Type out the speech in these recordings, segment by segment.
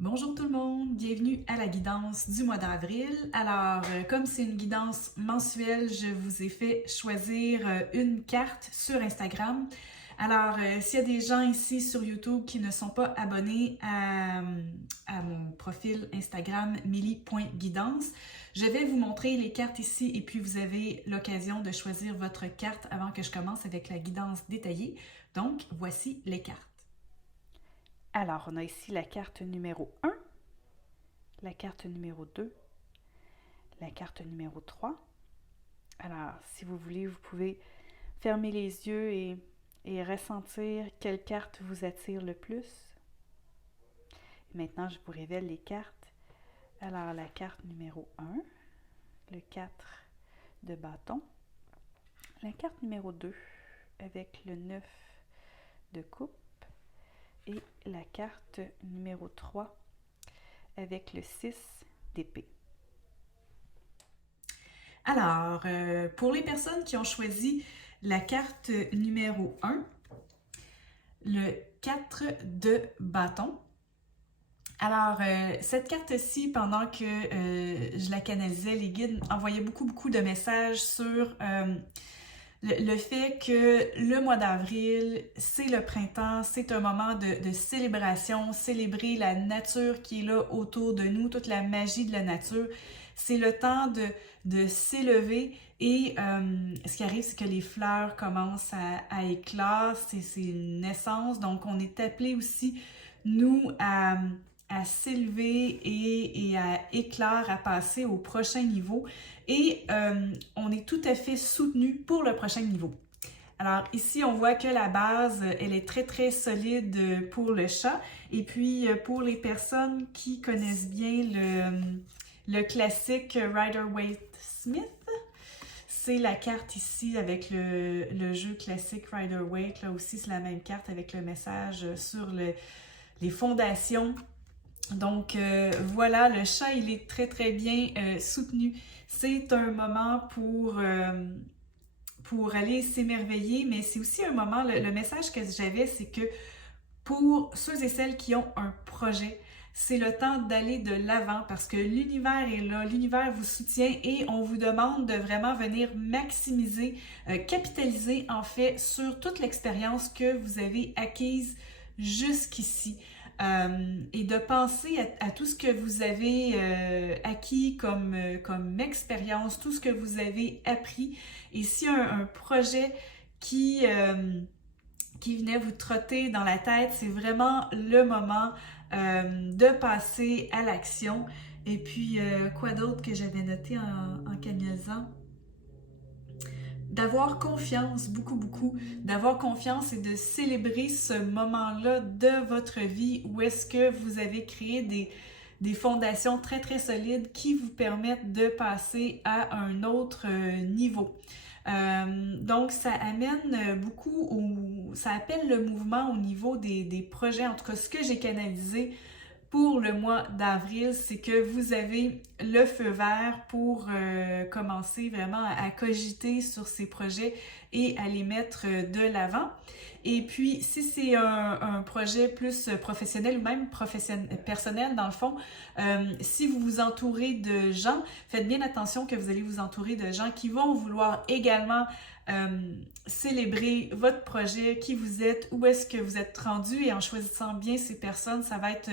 Bonjour tout le monde, bienvenue à la guidance du mois d'avril. Alors, comme c'est une guidance mensuelle, je vous ai fait choisir une carte sur Instagram. Alors, s'il y a des gens ici sur YouTube qui ne sont pas abonnés à mon profil Instagram meli.guidance, je vais vous montrer les cartes ici et puis vous avez l'occasion de choisir votre carte avant que je commence avec la guidance détaillée. Donc, voici les cartes. Alors, on a ici la carte numéro 1, la carte numéro 2, la carte numéro 3. Alors, si vous voulez, vous pouvez fermer les yeux et ressentir quelle carte vous attire le plus. Maintenant, je vous révèle les cartes. Alors, la carte numéro 1, le 4 de bâton, la carte numéro 2 avec le 9 de coupe et la carte numéro 3 avec le 6 d'épée. Alors, pour les personnes qui ont choisi la carte numéro 1, le 4 de bâton. Alors, cette carte-ci, pendant que je la canalisais, les guides envoyaient beaucoup de messages sur le fait que le mois d'avril, c'est le printemps, c'est un moment de célébration, célébrer la nature qui est là autour de nous, toute la magie de la nature. C'est le temps de s'élever et ce qui arrive, c'est que les fleurs commencent à éclore, c'est une naissance, donc on est appelé aussi, nous, à s'élever et à éclore, à passer au prochain niveau. Et on est tout à fait soutenu pour le prochain niveau. Alors ici, on voit que la base, elle est très solide pour le chat. Et puis, pour les personnes qui connaissent bien le classique Rider-Waite-Smith, c'est la carte ici avec le jeu classique Rider-Waite. Là aussi, c'est la même carte avec le message sur les fondations. Donc voilà, le chat, il est très bien soutenu. C'est un moment pour aller s'émerveiller, mais c'est aussi un moment, le message que j'avais, c'est que pour ceux et celles qui ont un projet, c'est le temps d'aller de l'avant parce que l'univers est là, l'univers vous soutient et on vous demande de vraiment venir maximiser, capitaliser en fait sur toute l'expérience que vous avez acquise jusqu'ici. Et de penser à tout ce que vous avez acquis comme expérience, tout ce que vous avez appris. Et si un projet qui venait vous trotter dans la tête, c'est vraiment le moment de passer à l'action. Et puis, quoi d'autre que j'avais noté en canalisant? D'avoir confiance, beaucoup, d'avoir confiance et de célébrer ce moment-là de votre vie où est-ce que vous avez créé des fondations très solides qui vous permettent de passer à un autre niveau. Donc, ça amène ça appelle le mouvement au niveau des projets. En tout cas, ce que j'ai canalisé pour le mois d'avril, c'est que vous avez le feu vert pour commencer vraiment à cogiter sur ces projets et à les mettre de l'avant. Et puis, si c'est un projet plus professionnel ou même personnel, dans le fond, si vous vous entourez de gens, faites bien attention que vous allez vous entourer de gens qui vont vouloir également célébrer votre projet, qui vous êtes, où est-ce que vous êtes rendu, et en choisissant bien ces personnes, ça va être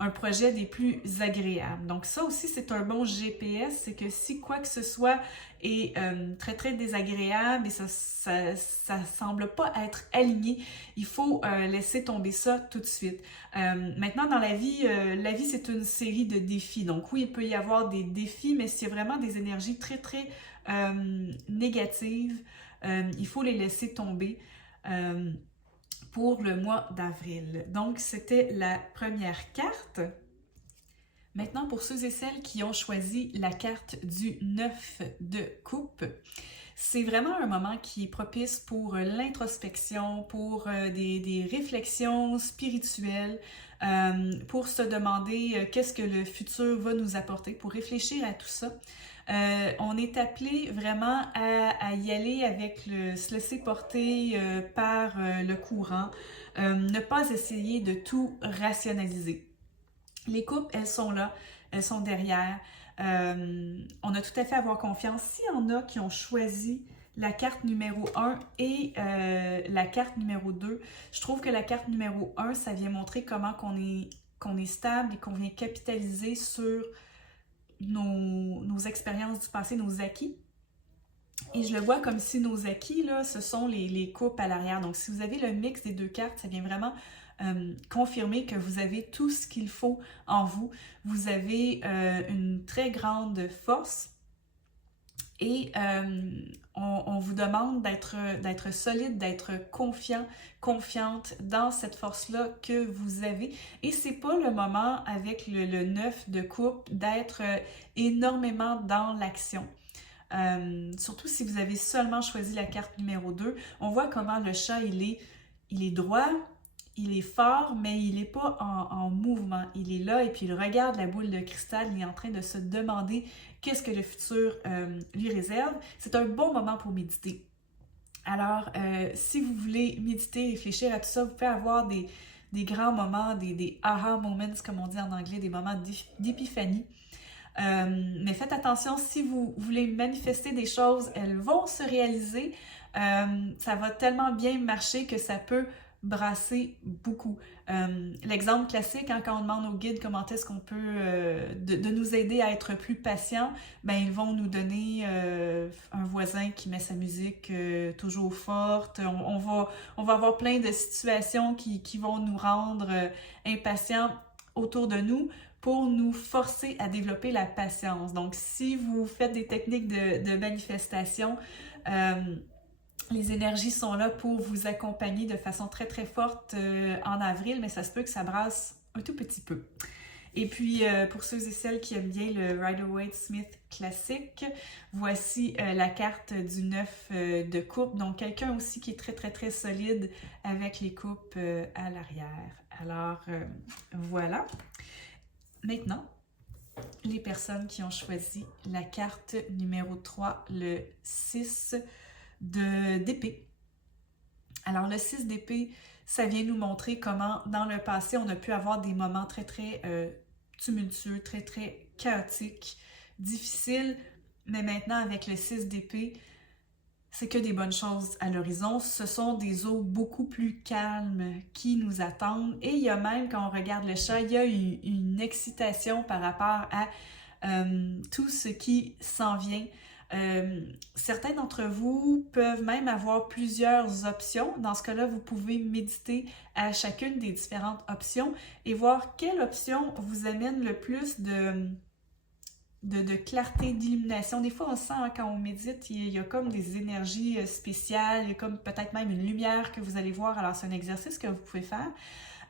un projet des plus agréables. Donc ça aussi, c'est un bon GPS, c'est que si quoi que ce soit est très désagréable et ça semble pas être aligné, il faut laisser tomber ça tout de suite. Maintenant, dans la vie c'est une série de défis. Donc oui, il peut y avoir des défis, mais s'il y a vraiment des énergies très négatives, il faut les laisser tomber. Pour le mois d'avril. Donc, c'était la première carte. Maintenant, pour ceux et celles qui ont choisi la carte du 9 de coupe, c'est vraiment un moment qui est propice pour l'introspection, pour des réflexions spirituelles, pour se demander qu'est-ce que le futur va nous apporter, pour réfléchir à tout ça. On est appelé vraiment à y aller avec se laisser porter par le courant, ne pas essayer de tout rationaliser. Les coupes, elles sont là, elles sont derrière. On a tout à fait à avoir confiance. S'il y en a qui ont choisi la carte numéro 1 et la carte numéro 2, je trouve que la carte numéro 1, ça vient montrer comment qu'on est stable et qu'on vient capitaliser sur nos expériences du passé, nos acquis. Et je le vois comme si nos acquis, là, ce sont les coupes à l'arrière. Donc, si vous avez le mix des deux cartes, ça vient vraiment confirmer que vous avez tout ce qu'il faut en vous. Vous avez une très grande force et on vous demande d'être solide, d'être confiant, confiante dans cette force-là que vous avez. Et c'est pas le moment avec le 9 de coupe d'être énormément dans l'action. Surtout si vous avez seulement choisi la carte numéro 2, on voit comment le chat, il est droit, il est fort, mais il n'est pas en mouvement. Il est là et puis il regarde la boule de cristal, il est en train de se demander qu'est-ce que le futur lui réserve. C'est un bon moment pour méditer. Alors, si vous voulez méditer, réfléchir à tout ça, vous pouvez avoir des grands moments, des aha moments, comme on dit en anglais, des moments d'épiphanie. Mais faites attention, si vous voulez manifester des choses, elles vont se réaliser. Ça va tellement bien marcher que ça peut brasser beaucoup. L'exemple classique, hein, quand on demande aux guides comment est-ce qu'on peut de nous aider à être plus patients, ben ils vont nous donner un voisin qui met sa musique toujours forte. On va avoir plein de situations qui vont nous rendre impatients autour de nous pour nous forcer à développer la patience. Donc, si vous faites des techniques de manifestation, les énergies sont là pour vous accompagner de façon très très forte en avril, mais ça se peut que ça brasse un tout petit peu. Et puis, pour ceux et celles qui aiment bien le Rider-Waite-Smith classique, voici la carte du 9 de coupe. Donc, quelqu'un aussi qui est très très très solide avec les coupes à l'arrière. Alors, voilà. Maintenant, les personnes qui ont choisi la carte numéro 3, le 6 d'épée. Alors, le 6 d'épée, ça vient nous montrer comment, dans le passé, on a pu avoir des moments très, très tumultueux, très, très chaotiques, difficiles, mais maintenant, avec le 6 d'épée, c'est que des bonnes choses à l'horizon. Ce sont des eaux beaucoup plus calmes qui nous attendent. Et il y a même, quand on regarde le chat, il y a une excitation par rapport à tout ce qui s'en vient. Certains d'entre vous peuvent même avoir plusieurs options. Dans ce cas-là, vous pouvez méditer à chacune des différentes options et voir quelle option vous amène le plus de clarté, d'illumination. Des fois, on sent hein, quand on médite, il y a comme des énergies spéciales, il y a comme peut-être même une lumière que vous allez voir. Alors, c'est un exercice que vous pouvez faire.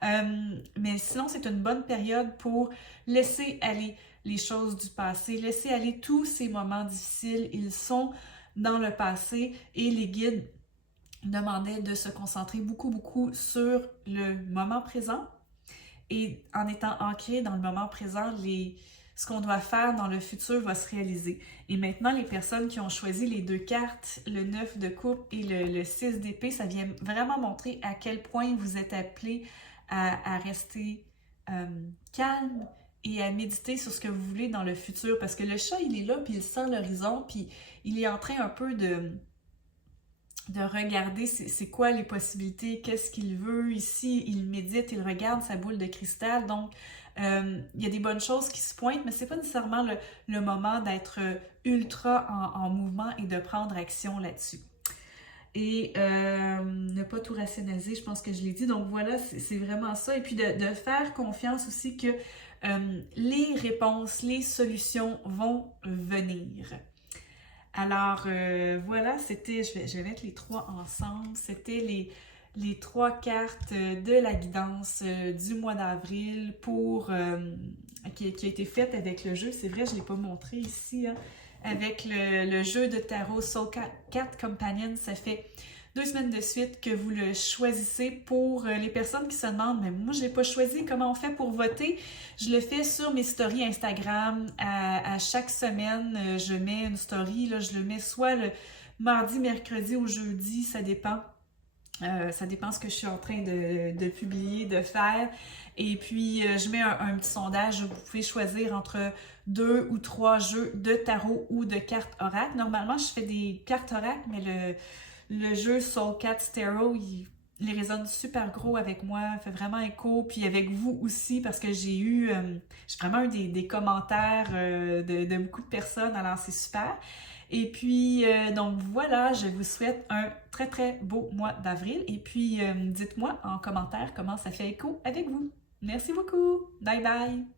Mais sinon, c'est une bonne période pour laisser aller les choses du passé, laisser aller tous ces moments difficiles. Ils sont dans le passé et les guides demandaient de se concentrer beaucoup, beaucoup sur le moment présent. Et en étant ancré dans le moment présent, ce qu'on doit faire dans le futur va se réaliser. Et maintenant, les personnes qui ont choisi les deux cartes, le 9 de coupe et le 6 d'épée, ça vient vraiment montrer à quel point vous êtes appelés à rester calme et à méditer sur ce que vous voulez dans le futur. Parce que le chat, il est là, puis il sent l'horizon, puis il est en train un peu de regarder c'est quoi les possibilités, qu'est-ce qu'il veut. Ici, il médite, il regarde sa boule de cristal. Donc, il y a des bonnes choses qui se pointent, mais c'est pas nécessairement le moment d'être ultra en mouvement et de prendre action là-dessus. Et ne pas tout rationaliser, je pense que je l'ai dit. Donc voilà, c'est vraiment ça. Et puis de faire confiance aussi que les réponses, les solutions vont venir. Alors voilà, c'était, je vais mettre les trois ensemble. C'était les trois cartes de la guidance du mois d'avril qui a été faite avec le jeu. C'est vrai, je ne l'ai pas montré ici, hein. Avec le jeu de tarot Soul Cat Companion, ça fait 2 semaines de suite que vous le choisissez. Pour les personnes qui se demandent, mais moi je l'ai pas choisi, comment on fait pour voter? Je le fais sur mes stories Instagram. À chaque semaine, je mets une story, là, je le mets soit le mardi, mercredi ou jeudi, ça dépend Ça dépend ce que je suis en train de publier, de faire. Et puis, je mets un petit sondage. Vous pouvez choisir entre 2 ou 3 jeux de tarot ou de cartes oracle. Normalement, je fais des cartes oracle, mais le jeu Soul Cat Tarot, il résonne super gros avec moi, fait vraiment écho, puis avec vous aussi, parce que j'ai vraiment eu des commentaires de beaucoup de personnes, alors c'est super. Et puis, donc voilà, je vous souhaite un très très beau mois d'avril. Et puis, dites-moi en commentaire comment ça fait écho avec vous. Merci beaucoup. Bye bye.